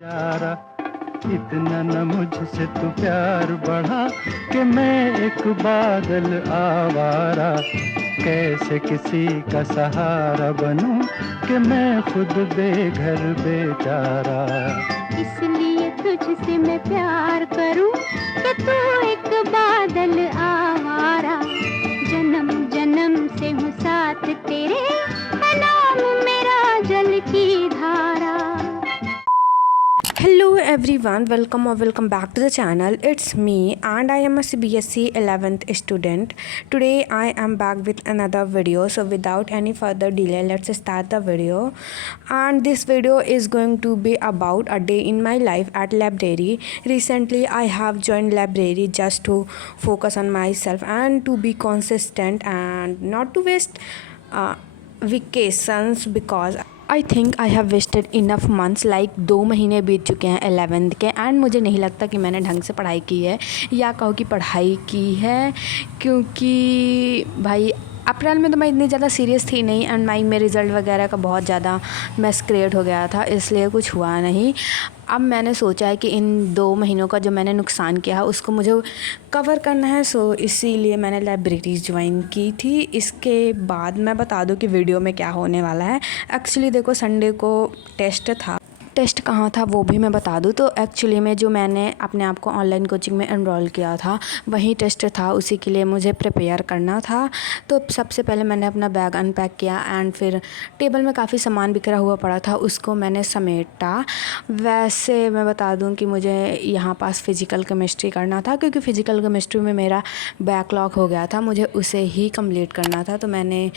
प्यारा इतना न मुझसे तो प्यार बढ़ा कि मैं एक बादल आवारा, कैसे किसी का सहारा बनूं कि मैं खुद बेघर बेचारा। इसलिए तुझसे मैं प्यार करूं कि तू एक बादल आवारा, जन्म जन्म से हूँ साथ तेरे, है नाम मेरा जल की धारा। Hello everyone, welcome back to the channel. It's me and I am a CBSE 11th student. Today I am back with another video. So without any further delay, let's start the video. And this video is going to be about a day in my life at library. Recently I have joined library just to focus on myself and to be consistent and not to waste vacations, because I think I have wasted enough months, like 2 महीने बीत चुके हैं 11th के, and मुझे नहीं लगता कि मैंने ढंग से पढ़ाई की है, या कहो कि पढ़ाई की है, क्योंकि भाई अप्रैल में तो मैं इतनी ज़्यादा सीरियस थी नहीं, एंड में रिज़ल्ट वगैरह का बहुत ज़्यादा मैस क्रिएट हो गया था, इसलिए कुछ हुआ नहीं। अब मैंने सोचा है कि इन 2 महीनों का जो मैंने नुकसान किया है उसको मुझे कवर करना है, सो इसीलिए मैंने लाइब्रेरी ज्वाइन की थी। इसके बाद मैं बता दूं कि वीडियो में क्या होने वाला है। एक्चुअली देखो, संडे को टेस्ट था, टेस्ट कहाँ था वो भी मैं बता दूँ। तो एक्चुअली में जो मैंने अपने आप को ऑनलाइन कोचिंग में एनरोल किया था वहीं टेस्ट था, उसी के लिए मुझे प्रिपेयर करना था। तो सबसे पहले मैंने अपना बैग अनपैक किया, एंड फिर टेबल में काफ़ी सामान बिखरा हुआ पड़ा था, उसको मैंने समेटा। वैसे मैं बता दूं कि मुझे यहाँ पास फ़िज़िकल केमिस्ट्री करना था, क्योंकि फ़िज़िकल केमिस्ट्री में मेरा बैकलॉग हो गया था, मुझे उसे ही कंप्लीट करना था। तो मैंने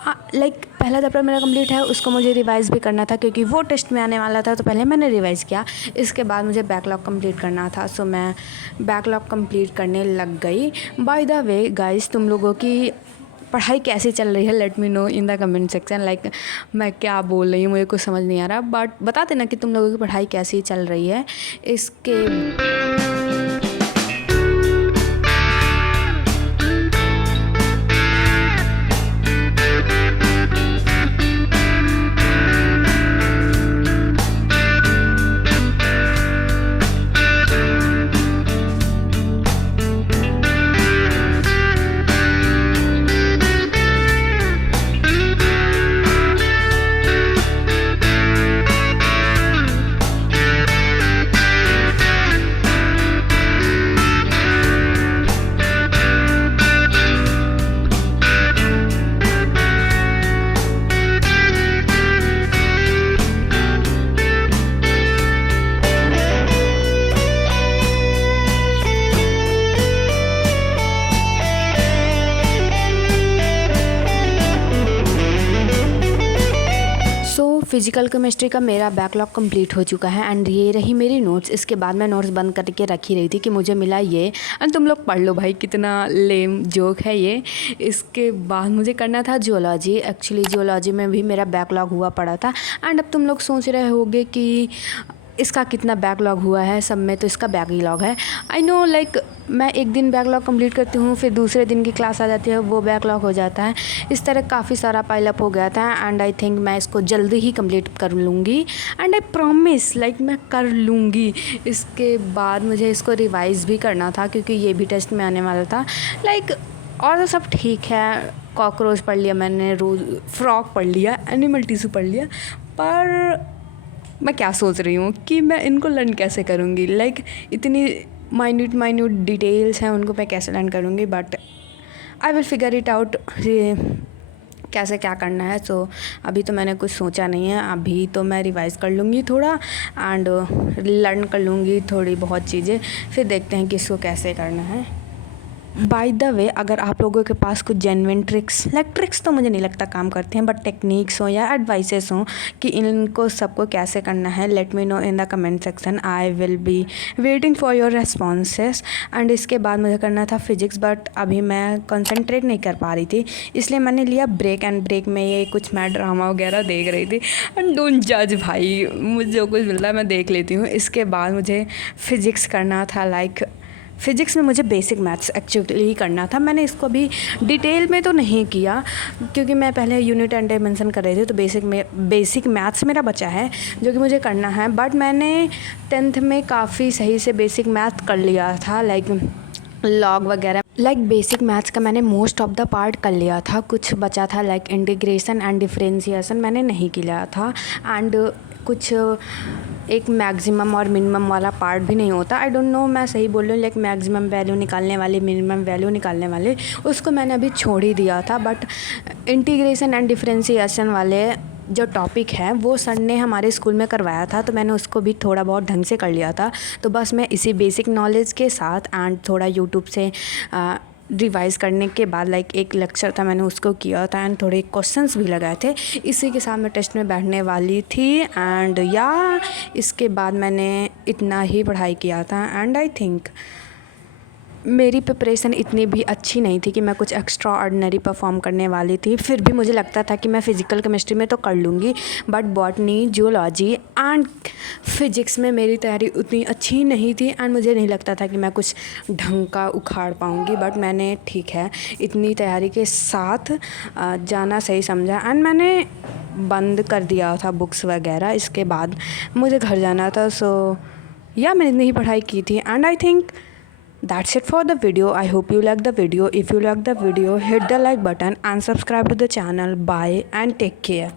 पहला चैप्टर मेरा कंप्लीट है, उसको मुझे रिवाइज़ भी करना था, क्योंकि वो टेस्ट में आने वाला था, तो पहले मैंने रिवाइज़ किया। इसके बाद मुझे बैकलॉग कंप्लीट करना था, सो मैं बैकलॉग कंप्लीट करने लग गई। बाय द वे गाइस, तुम लोगों की पढ़ाई कैसी चल रही है, let me know in the comment section. Like मैं क्या बोल रही हूँ मुझे कुछ समझ नहीं आ रहा, बट बता देना कि तुम लोगों की पढ़ाई कैसी चल रही है। इसके फ़िज़िकल केमिस्ट्री का मेरा बैकलॉग कंप्लीट हो चुका है, एंड ये रही मेरी नोट्स। इसके बाद मैं नोट्स बंद करके रखी रही थी कि मुझे मिला ये, एंड तुम लोग पढ़ लो भाई, कितना लेम जोक है ये। इसके बाद मुझे करना था जियोलॉजी। एक्चुअली जियोलॉजी में भी मेरा बैकलॉग हुआ पड़ा था, एंड अब तुम लोग सोच रहे होगे कि इसका कितना बैकलॉग हुआ है, सब में तो इसका बैकलॉग है। आई नो, लाइक मैं एक दिन बैकलॉग कंप्लीट करती हूँ, फिर दूसरे दिन की क्लास आ जाती है, वो बैकलॉग हो जाता है। इस तरह काफ़ी सारा पाइल अप हो गया था, एंड आई थिंक मैं इसको जल्दी ही कंप्लीट कर लूँगी, एंड आई प्रॉमिस, लाइक मैं कर लूँगी। इसके बाद मुझे इसको रिवाइज़ भी करना था, क्योंकि ये भी टेस्ट में आने वाला था। लाइक और तो सब ठीक है, कॉकरोच पढ़ लिया मैंने, रोज़ फ्रॉक पढ़ लिया, एनिमल टिश्यू पढ़ लिया, पर मैं क्या सोच रही हूँ कि मैं इनको लर्न कैसे करूँगी। लाइक इतनी माइन्यूट डिटेल्स हैं, उनको मैं कैसे लर्न करूँगी, but I will figure it out कैसे क्या करना है। सो अभी तो मैंने कुछ सोचा नहीं है, अभी तो मैं रिवाइज़ कर लूँगी थोड़ा, एंड लर्न कर लूँगी थोड़ी बहुत चीज़ें, फिर देखते हैं कि इसको कैसे करना है। बाय द वे, अगर आप लोगों के पास कुछ जेन्युइन ट्रिक्स तो मुझे नहीं लगता काम करते हैं, बट टेक्निक्स हो या एडवाइसेस हों कि इनको सबको कैसे करना है, let me know in the comment section. I will be waiting for your responses. And इसके बाद मुझे करना था फिज़िक्स, बट अभी मैं कंसंट्रेट नहीं कर पा रही थी, इसलिए मैंने लिया ब्रेक, एंड ब्रेक में ये कुछ मैं ड्रामा वगैरह देख रही थी। एंड डोंट जज भाई, मुझे जो कुछ मिलता है मैं देख लेती हूँ। इसके बाद मुझे फ़िज़िक्स करना था, लाइक फ़िज़िक्स में मुझे बेसिक मैथ्स एक्चुअली करना था। मैंने इसको अभी डिटेल में तो नहीं किया क्योंकि मैं पहले यूनिट एंड मेंशन कर रही थी, तो बेसिक मैथ्स मेरा बचा है जो कि मुझे करना है। बट मैंने 10th में काफ़ी सही से बेसिक मैथ कर लिया था, लॉग वगैरह, बेसिक मैथ्स का मैंने मोस्ट ऑफ द पार्ट कर लिया था। कुछ बचा था इंटीग्रेशन एंड डिफरेंशिएशन मैंने नहीं किया था, एंड कुछ एक मैक्सिमम और मिनिमम वाला पार्ट भी नहीं होता। आई डोंट नो मैं सही बोल रही हूँ, मैक्सिमम वैल्यू निकालने वाले, मिनिमम वैल्यू निकालने वाले, उसको मैंने अभी छोड़ ही दिया था। बट इंटीग्रेशन एंड डिफरेंशिएशन वाले जो टॉपिक है वो सर ने हमारे स्कूल में करवाया था, तो मैंने उसको भी थोड़ा बहुत ढंग से कर लिया था। तो बस मैं इसी बेसिक नॉलेज के साथ एंड थोड़ा यूट्यूब से रिवाइज़ करने के बाद एक लेक्चर था मैंने उसको किया था, एंड थोड़े क्वेश्चंस भी लगाए थे। इसी के साथ मैं टेस्ट में बैठने वाली थी, एंड इसके बाद मैंने इतना ही पढ़ाई किया था। एंड आई थिंक मेरी प्रिपरेशन इतनी भी अच्छी नहीं थी कि मैं कुछ एक्स्ट्रा ऑर्डिनरी परफॉर्म करने वाली थी। फिर भी मुझे लगता था कि मैं फ़िज़िकल केमिस्ट्री में तो कर लूँगी, but botany, zoology and physics में मेरी तैयारी उतनी अच्छी नहीं थी, एंड मुझे नहीं लगता था कि मैं कुछ ढंग का उखाड़ पाऊँगी। बट मैंने ठीक है इतनी तैयारी के साथ जाना सही समझा, एंड मैंने बंद कर दिया था बुक्स वगैरह। इसके बाद मुझे घर जाना था, सो मैंने इतनी ही पढ़ाई की थी। And I think that's it for the video. I hope you like the video. If you like the video, hit the like button and subscribe to the channel. Bye and take care.